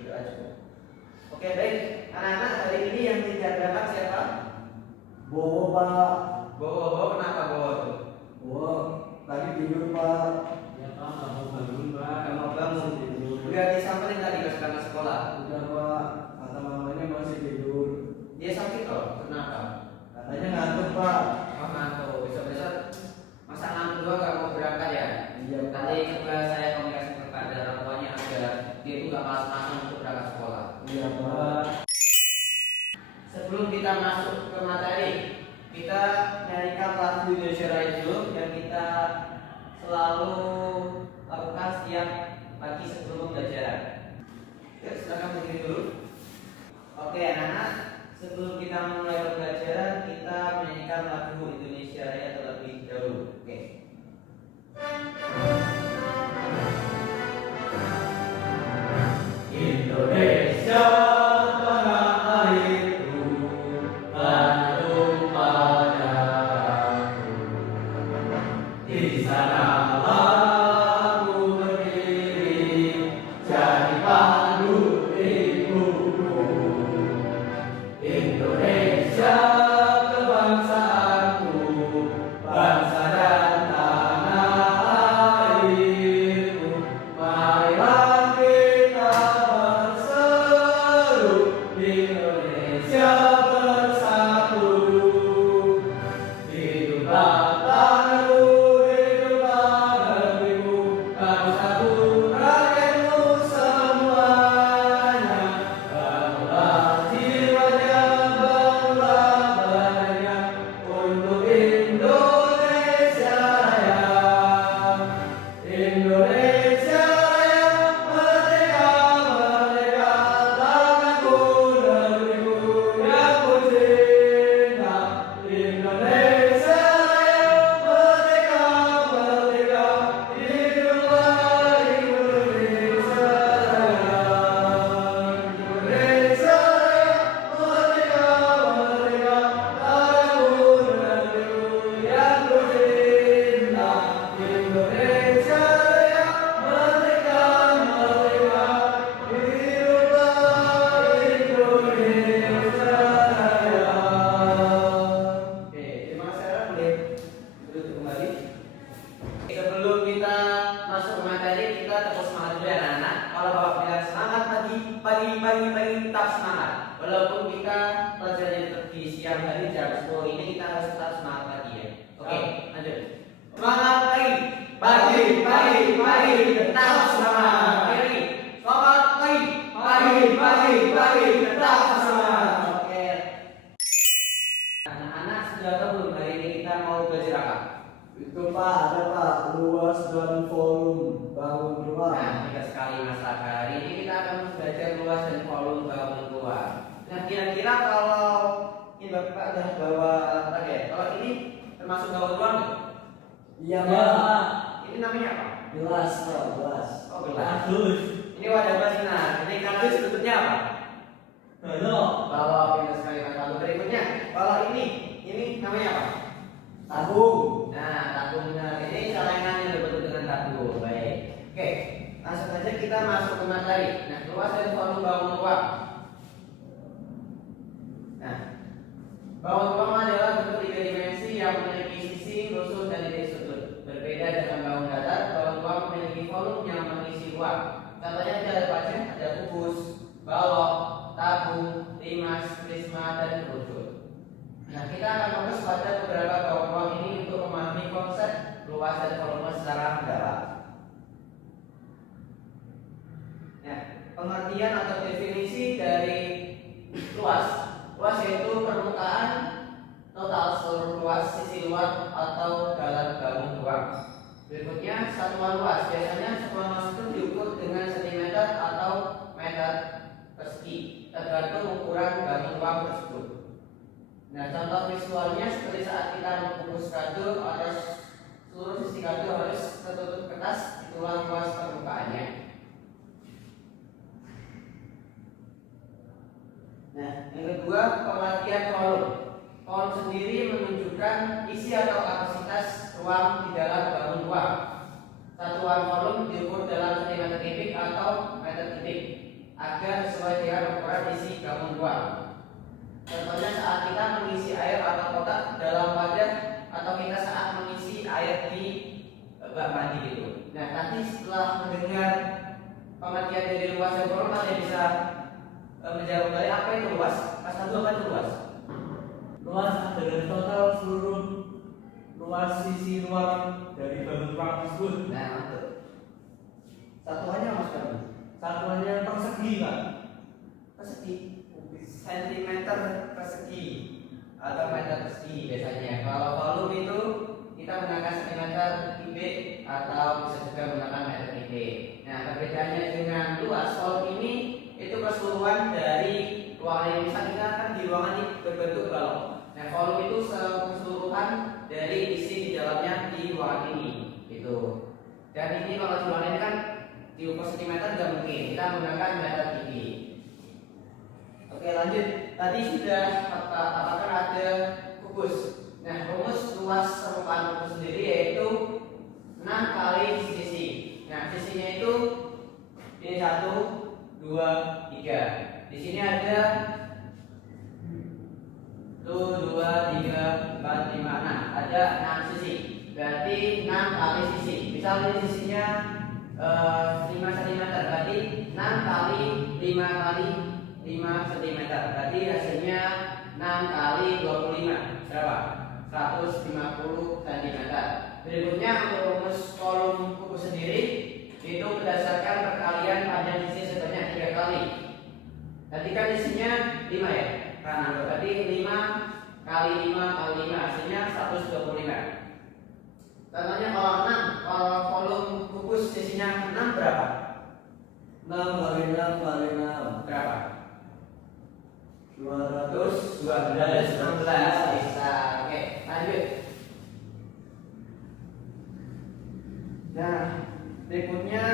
Berdoa cukup. Oke, baik. Anak-anak, hari ini yang tidak berangkat siapa? Bowo Pak. Bowo, kenapa Bowo tuh? Bowo tadi tidur Pak. Ya Pak, nggak mau bangun Pak. Nggak mau bangun. Udah disamperin tadi pas berangkat sekolah. Udah Pak, kata mamanya masih tidur. Dia sakit loh, kenapa? Katanya ngantuk Pak. Oh ngantuk, besok-besok masa ngantuk doang nggak mau berangkat ya? Iya Pak. Tadi coba saya komunikasi kepada orang tuanya agar dia itu nggak malas-malasan untuk berangkat sekolah. Iya Pak. Sebelum kita masuk ke materi, kita nyanyikan lagu Indonesia Raya dulu yang kita selalu lakukan setiap pagi sebelum pembelajaran. Ya, silakan berdiri dulu. Oke, anak-anak, sebelum kita mulai pembelajaran, kita menyanyikan lagu Indonesia Raya terlebih dahulu. Oke. Indonesia tanah airku, Bandung padaku. Di sanalah aku berdiri, jadi pandu ibuku. Indonesia kebangsaanku, bangsa dan tanah airku. Marilah kita berseru, Indonesia bersatu. Hiduplah tanahku, hiduplah negeriku, kami satu rakyatmu semuanya. Bangunlah jiwanya, bangunlah badannya, untuk Indonesia Raya. Indonesia Raya, merdeka, merdeka, tanahku, negeriku yang ku cinta. Indonesia Raya, merdeka, merdeka, hiduplah Indonesia Raya. Indonesia Raya, merdeka, merdeka, tanahku, negeriku yang ku cinta. Indonesia Raya, merdeka, merdeka, hiduplah Indonesia Raya. Oke, terima kasih. Boleh duduk kembali. Sebelum kita masuk ke materi, kita tetap semangat dulu ya anak-anak. Kalau bapak bilang semangat pagi, tetap semangat. Walaupun kita pelajarannya di siang hari jam 10 ini, kita harus tetap semangat pagi ya. Oke, lanjut. Semangat pagi, tetap semangat. Oke, semangat pagi, tetap semangat. Oke. Anak-anak sudah tahu belum hari ini kita mau belajar apa? Itu Pak, ada Pak, luas dan volume bangun ruang. Nah, mudah sekali Mas Raka. Hari ini kita akan belajar luas dan volume bangun luar. Nah, kira-kira kalau ini Bapak udah bawa alat tadi ya. Kalau ini termasuk bangun ruang nggak? Iya Ya, Pak. Ini namanya apa? Gelas Pak, gelas. Oh, gelas. bagus. Ini wadah basinar. Ini kardus bentuknya apa? Balok. Kalau pindah sekali Mas. Lalu berikutnya, kalau ini namanya apa? Tabung. Nah, tabungnya ini celengan yang berbentuk dengan tabung. Baik. Oke, langsung saja kita masuk ke materi. Nah, luas dan volume bangun ruang. Nah, bangun ruang adalah bentuk tiga dimensi yang memiliki sisi, lusuh, dan titik sudut. Berbeda dengan bangun datar, bangun ruang memiliki volume yang mengisi ruang. Contohnya ada apa aja? Ada kubus, balok, tabung, limas, prisma, dan kerucut. Nah, kita akan fokus pada beberapa bangun ruang ini untuk memahami konsep luas dan volume secara mendalam. Nah, pengertian atau definisi dari luas. Luas yaitu permukaan total seluruh luas sisi luar atau dalam bangun ruang. Berikutnya satuan luas. Biasanya satuan luas itu diukur dengan sentimeter atau meter persegi, tergantung ukuran bangun ruang tersebut. Nah, contoh visualnya seperti saat kita membungkus kado, atau seluruh sisi kado harus tertutup kertas, itulah luas permukaannya. Nah, yang kedua, pengertian volume. Volume sendiri menunjukkan isi atau kapasitas ruang di dalam bangun ruang. Satuan volume diukur dalam sentimeter kubik atau meter meter kubik agar sesuai dengan ukuran isi galon buang. Contohnya saat kita mengisi air atau kotak dalam wadah atau kita saat mengisi air di bak mandi gitu. Nah, nanti setelah mendengar pengertian dari luas dan volume, kalian bisa menjawab kembali apa itu luas. Pas satu apa itu luas? Luas adalah total seluruh luas sisi ruang dari bangun ruang tersebut. Nah, mantap. Satuannya mas kamu? Satuannya persegi, Pak. Persegi, sentimeter persegi atau meter persegi biasanya. Kalau volume itu kita menggunakan sentimeter kubik atau bisa juga menggunakan meter kubik. Nah, perbedaannya dengan luas, volume ini itu keseluruhan dari ruangan ini. Misal kita kan di ruangan ini berbentuk balok. Nah, volume itu keseluruhan dari isi di dalamnya di ruangan ini, gitu. Dan ini kalau di ruangan ini kan diukur sentimeter tidak mungkin, kita menggunakan meter kubik. Oke, lanjut. Tadi sudah apakah ada kubus. Nah, rumus luas permukaan kubus sendiri yaitu 6 kali sisi. Nah, sisinya itu ini 1, 2, 3. Di sini ada 1, 2, 3, 4, 5, 6. Ada 6 sisi. Berarti 6 kali sisi. Misalnya sisinya 5 cm, berarti 6 kali 5 kali 5 cm. Berarti hasilnya 6 kali 25. Berapa? 150 cm. Berikutnya untuk rumus volume kubus sendiri itu berdasarkan perkalian panjang sisi sebanyak 3 kali. Tadi kan isinya 5 ya? Karena berarti 5 kali 5 kali 5 hasilnya 125. Contohnya kalau 6, kalau volume kubus sisinya 6 berapa? 6 kali 6 kali 6 Berapa? 216. Bisa. Oke, lanjut. Nah, berikutnya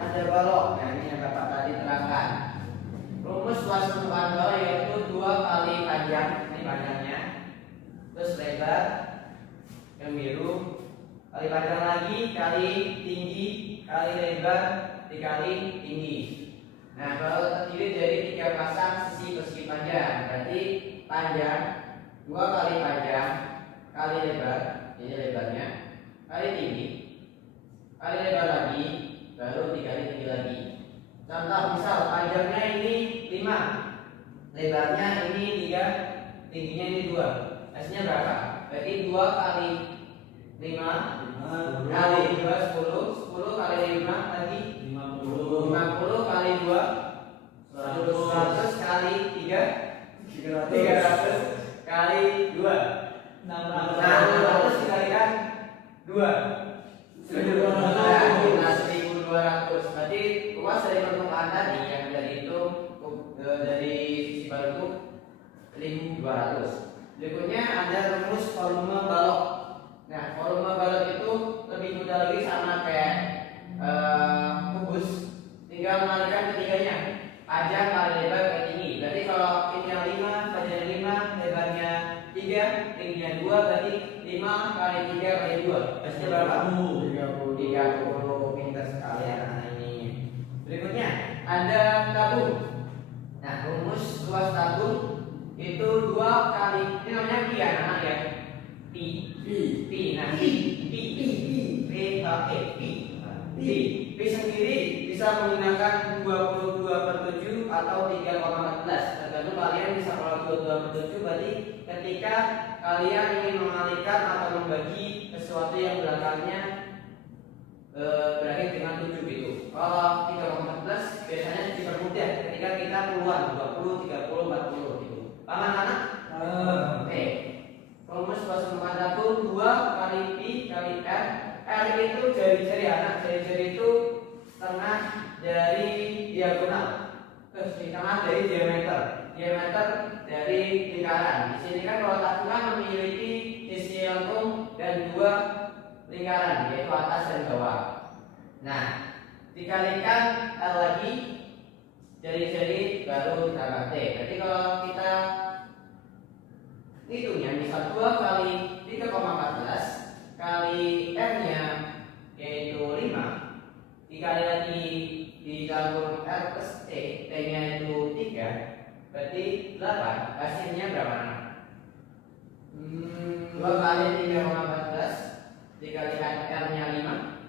ada balok. Nah, ini yang Bapak tadi terangkan. Rumus luas permukaan balok yaitu 2 kali panjang, ini panjangnya, terus lebar yang biru, kali panjang lagi, kali tinggi, kali lebar, dikali tinggi. Nah, kalau terdiri dari 3 pasang sisi persegi panjang, berarti panjang 2 kali panjang kali lebar, ini lebarnya, kali tinggi, kali lebar lagi, baru dikali tinggi lagi. Contoh misal panjangnya ini 5, lebarnya ini 3, tingginya ini 2. Hasilnya berapa? Berarti 2 kali 5 kali 2 10, 10 kali 5 lagi 50 kali 2 100 kali 3 300 kali 2 Nah, 600 dikalikan 2 1200. Berarti luas dari permukaan tadi yang dari itu dari sisi baru itu 1200. Berikutnya ada rumus volume balok. Nah, volume balok itu lebih mudah lagi sama kayak kubus, tinggal mengalihkan ketiganya, panjang kali lebar kali tinggi. Berarti kalau ini yang 5, panjangnya 5, lebarnya 3, tingginya 2, berarti 5 kali 3 kali 2. Hasilnya berapa? 30. Pintar sekali anak ini. Berikutnya ada tabung. Nah, rumus luas tabung itu 2 kali, ini namanya pi ya anak ya. Pi. Nah, pi sendiri bisa menggunakan 22/7 atau 3,14. Tergantung kalian bisa. Kalau 22/7 berarti ketika kalian ingin mengalihkan atau membagi sesuatu yang belakangnya berakhir dengan 7 gitu. Kalau 3,14 biasanya dipermudah ketika kita puluhan 20, 30, 40 gitu. Paham anak? Oke. Rumus luas permukaan tabung 2 kali pi kali r. R itu jari-jari anak, jari-jari itu setengah dari diagonal, terus di tengah dari diameter dari lingkaran. Di sini kan kalau tabung kan memiliki sisi lengkung dan 2 lingkaran, yaitu atas dan bawah. Nah, dikalikan R lagi, jari-jari baru ditambah T. Berarti kalau kita hitungnya misal 2 kali 3,14 kali R nya yaitu 5 dikali lagi dicampur R plus T, T-nya itu 3, berarti 8, hasilnya berapa? 2 kali 3,14 dikalikan R-nya 5,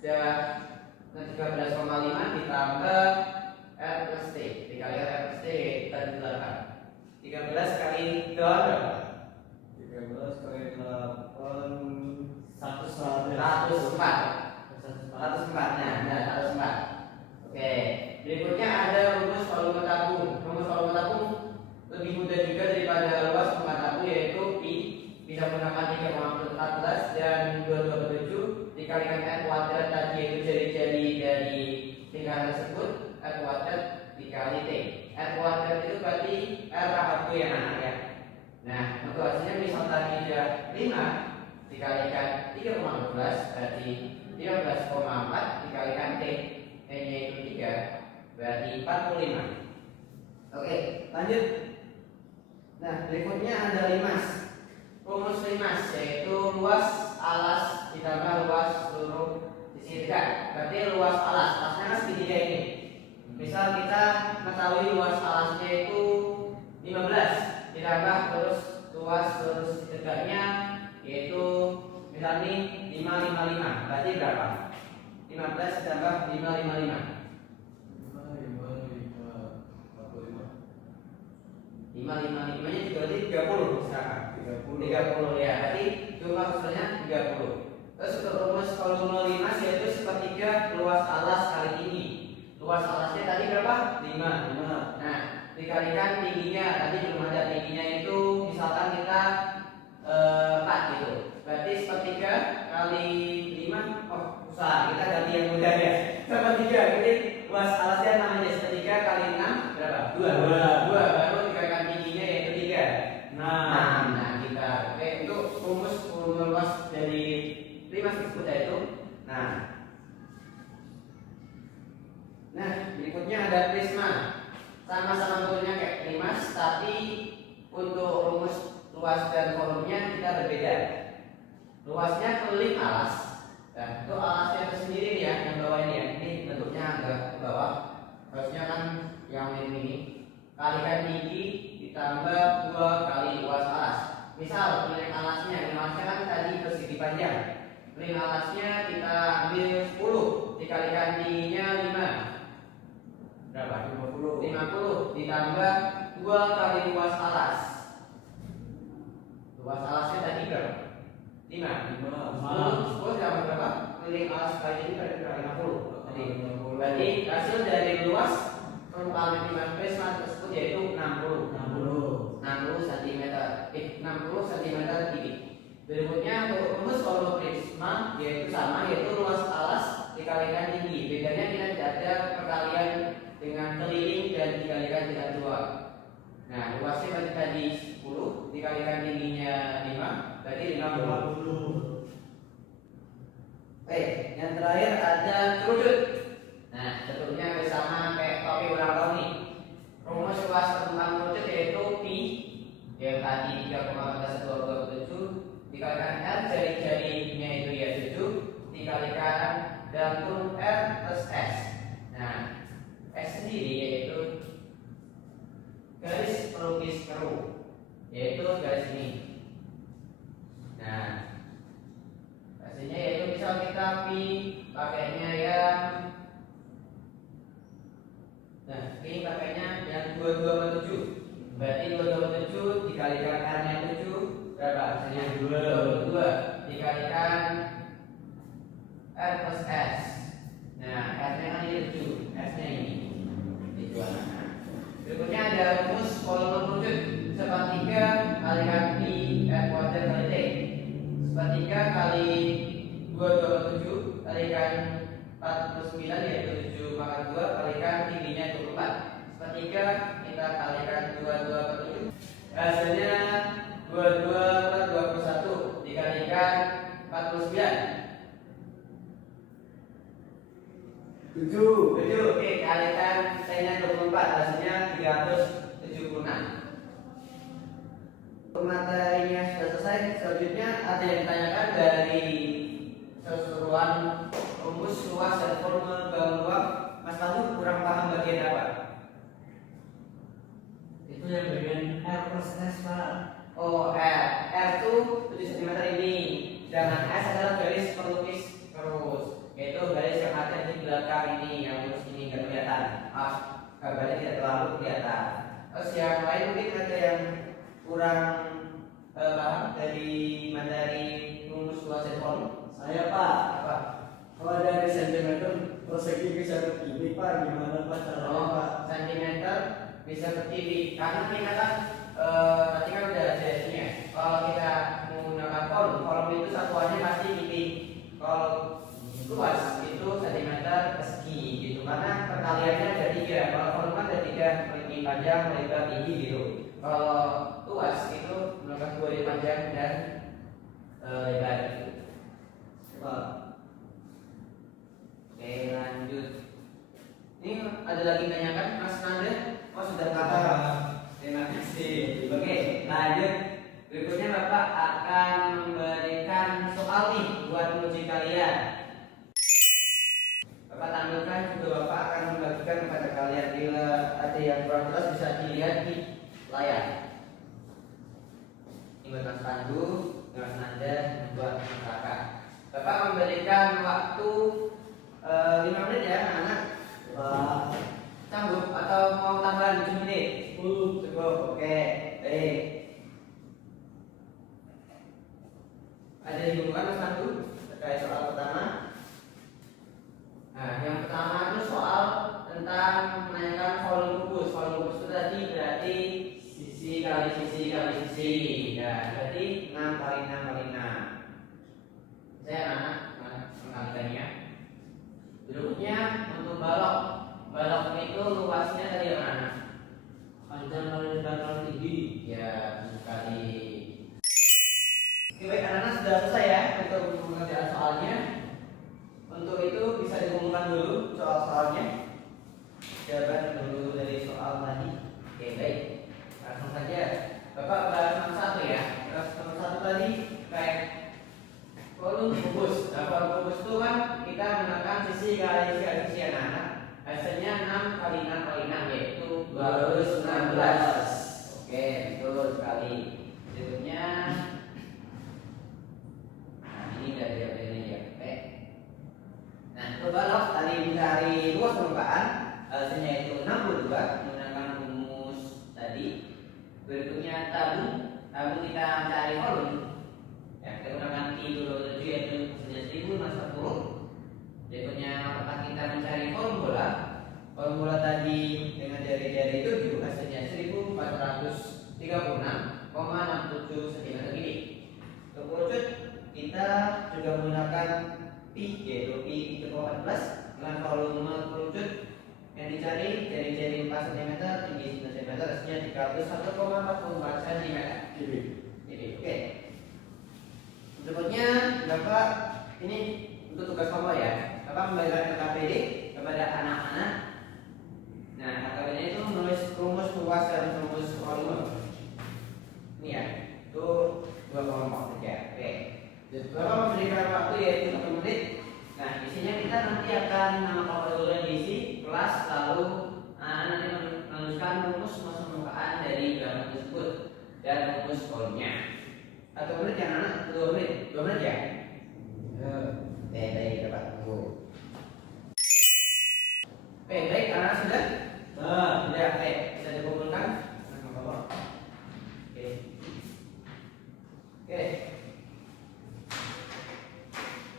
sudah 13,5 ditambah R plus T dikalikan R plus T tadi 8. 13 kali 2 berapa? 13 kali 8 104. 104. Nah, 104. Oke, berikutnya ada rumus volume tabung. Rumus volume tabung lebih mudah juga daripada luas rumah tabung, yaitu Pi bisa menggunakan 3,14 dan 227 dikalikan R kuadrat tadi, yaitu jari-jari dari lingkaran tersebut, R kuadrat dikali T. R kuadrat itu berarti R pangkat gue yang anak ya. Nah, untuk hasilnya misal tadi ada 5 dikalikan 3,12 berarti 13,4 dikalikan T, T-nya itu 3 berarti 45. Oke, lanjut. Nah, berikutnya ada limas. Rumus limas yaitu luas alas ditambah luas seluruh sisi tegak. Berarti luas alasnya kan segitiga ini. Misal kita mengetahui luas alasnya itu 15 ditambah terus luas seluruh sisi tegaknya yaitu misal ini 555. Berarti berapa? 15 ditambah 555. 555 nya juga berarti 30 misalkan 30 ya, berarti jumlah keseluruhannya 30. Terus untuk rumus volume limas yaitu sepertiga luas alas kali tinggi. Luas alasnya tadi berapa? 5. Nah, dikalikan tingginya, tadi belum ada tingginya itu misalkan kita 4 gitu. Berarti sepertiga kali 5, oh usah kita ganti yang mudah ya. Sepertiga, jadi luas alasnya namanya sepertiga kali 6 berapa? 2 baru dikalikan tingginya yaitu 3. Nah kita oke, untuk rumus volume luas dari limas tersebut yaitu nah berikutnya ada prisma. Sama-sama bentuknya kayak limas, tapi untuk rumus luas dan volumenya kita berbeda. Luasnya keliling alas. Nah, itu alasnya tersendiri nih ya, yang bawah ini ya. Ini bentuknya agak ke bawah. Harusnya kan yang ini kalikan tinggi ditambah 2 kali luas alas. Misal keliling alasnya kan tadi persegi panjang. Keliling alasnya kita ambil 10 dikalikan tingginya 5. Berapa? 50 ditambah 2 kali luas alas. Luas alasnya tadi berapa? 5 10 tambah berapa? Keliling alas kali ini berapa? 50 tadi. Berarti hasil dari luas permukaan limas prisma tersebut yaitu 60 cm. 60 cm tinggi. Berikutnya untuk rumus volume prisma yaitu sama, yaitu luas alas dikalikan tinggi. Bedanya kita tidak ada perkalian dengan keliling dan dikalikan dengan 2. Nah, luasnya berarti tadi 10 dikalikan tingginya 5 berarti 50. Oke, yang terakhir ada kerucut. Nah, bentuknya sama kayak topi ulang tahun nih. Rumus luas permukaan kerucut yaitu pi yang tadi 3,1427 dikalikan R, jari-jarinya itu ya 7 dikalikan gantung R plus S. Nah, S sendiri yaitu garis pelukis keruh, yaitu garis ini. Nah, hasilnya yaitu misal kita pi pakainya yang ini pakainya yang 22/7. Berarti 22/7 dikalikan R-nya 7 berapa? Hasilnya 22 dikalikan R plus S. Nah, R-nya kan ini 7, S-nya ini. Berikutnya ada rumus volume kerucut. Sepertiga kalikan pi R kuadrat kali T. Sepertiga kali 22/7 kalikan 49 yaitu 7/2 kalikan tingginya 24. Sepertiga kita kalikan 22/7. Hasilnya 22/21 dikalikan 49. 7. Oke, kalikan T-nya 24, hasilnya 376. Materinya sudah selesai. Selanjutnya ada yang ditanyakan dari keseluruhan rumus luas dan volume bangun ruang. Mas tahu belakang ini, yang lurus ini nggak kelihatan. Gambarnya tidak terlalu kelihatan. Terus yang lain mungkin ada yang kurang paham dari materi rumus luas dan volume. Saya Pak, Apa? kalau dari sentimeter persegi bisa ke kubik Pak, gimana Pak caranya Pak? Sentimeter bisa ke kubik. Karena kita kan tadi kan udah ada hasilnya. Kalau kita menggunakan volume itu satuannya pasti kubik. Kalau luas itu sentimeter persegi gitu. Karena perkaliannya ada 3. Kalau volume kan ada 3, lebih panjang, lebar, tinggi gitu. Kalau luas itu menggunakan 2 lebih panjang dan lebar gitu. Pak, Oke, lanjut. Ini ada lagi tanyakan Mas Nanda? Oh, sudah kata. Terima kasih. Oke, lanjut. Berikutnya Bapak akan memberikan soal nih buat menguji kalian. Bapak tampilkan juga Bapak akan membagikan kepada kalian. Bila ada yang kurang jelas bisa dilihat di layar. Ini buat Mas Pandu, Mas Nanda, dan buat Mas Kakak. Bapak memberikan waktu 5 menit ya anak-anak. Pak, Sanggup atau mau tambahan 7 menit? 10. Cukup, oke. Baik. Ada yang dibungkan Mas Pandu terkait soal pertama? Nah, yang pertama itu soal tentang menanyakan volume kubus. Volume kubus itu tadi berarti sisi kali sisi kali sisi. Ya, berarti 6 kali 6 kali 6. Saya anak mengkalikannya. Berikutnya untuk balok. Balok itu luasnya tadi mana? Panjang kali lebar kali tinggi. Ya, sekali. Oke, baik anak-anak sudah selesai ya untuk mengerjakan soalnya. Untuk itu bisa diumumkan dulu soal-soalnya. Jawaban dulu dari soal tadi. Oke, baik. Langsung saja. Bapak bahas nomor 1 ya. Bahas nomor 1 tadi kayak volume kubus. Nah, volume kubus itu kan kita menggunakan sisi kali sisi kali sisi anak-anak. Hasilnya 6 kali 6 kali 6 yaitu 216. Oke, betul sekali. Berikutnya ini dari ini ya. Oke. Nah, coba balok tadi mencari luas permukaan, hasilnya itu 62 menggunakan rumus tadi. Berikutnya tabung kita mencari volume. Ya, kita gunakan Q27 yaitu hasilnya 1040. Berikutnya apakah kita mencari formula? Formula tadi dengan jari-jari 7 hasilnya 1436,67 cm ini. Untuk kerucut kita juga menggunakan pi yaitu pi 3,14 dengan volume kerucut yang dicari jari-jari 4 cm tinggi 9 cm hasilnya 301,44 cm. Jadi oke. Berikutnya Bapak ini untuk tugas kelompok ya. Bapak membagikan KPD kepada anak-anak. Nah, KPD itu menulis rumus luas dan rumus volume. Ini ya, itu 2 kelompok saja. Oke. Bapak memberikan waktu yaitu 1 menit. Nah, isinya kita nanti akan nama kelompok dulu diisi kelas, lalu nanti menuliskan rumus permukaan dari gambar tersebut dan rumus volumenya. 1 menit ya anak, 2 menit, 2 menit ya. Baik, Bapak tunggu. Baik, anak sudah? Sudah, baik. Bisa dikumpulkan? Oke.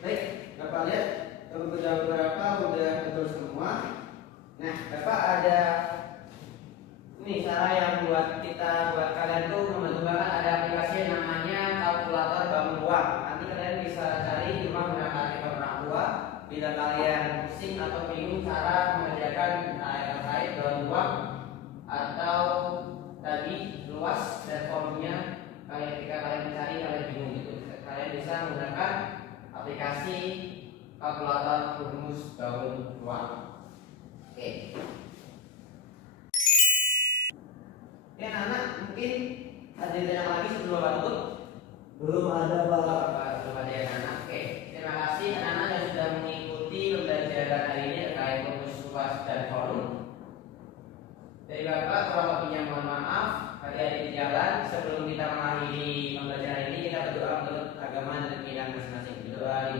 Baik, Bapak lihat beberapa udah betul semua. Nah, Bapak ada ini cara yang buat kalian tuh membantu banget. Ada aplikasi yang namanya kalkulator bangun ruang. Nanti kalian bisa cari di rumah menggunakan kalkulator ruang. Bila kalian pusing atau bingung cara mengerjakan terkait bangun ruang atau tadi luas dan volumenya, ketika kalian mencari kalian bingung gitu, kalian bisa menggunakan aplikasi kalkulator rumus bangun ruang. Oke. Ya anak mungkin ada yang tanya lagi sebelum Bapak tutup? belum ada Pak. Belum ada yang anak. Oke. Terima kasih anak-anak yang sudah mengikuti pembelajaran hari ini terkait rumus luas dan volume. Dari Bapak kurang lebihnya mohon maaf. Hati-hati di jalan. Sebelum kita mengakhiri pembelajaran ini kita berdoa menurut agama dan keyakinan masing-masing. Berdoa di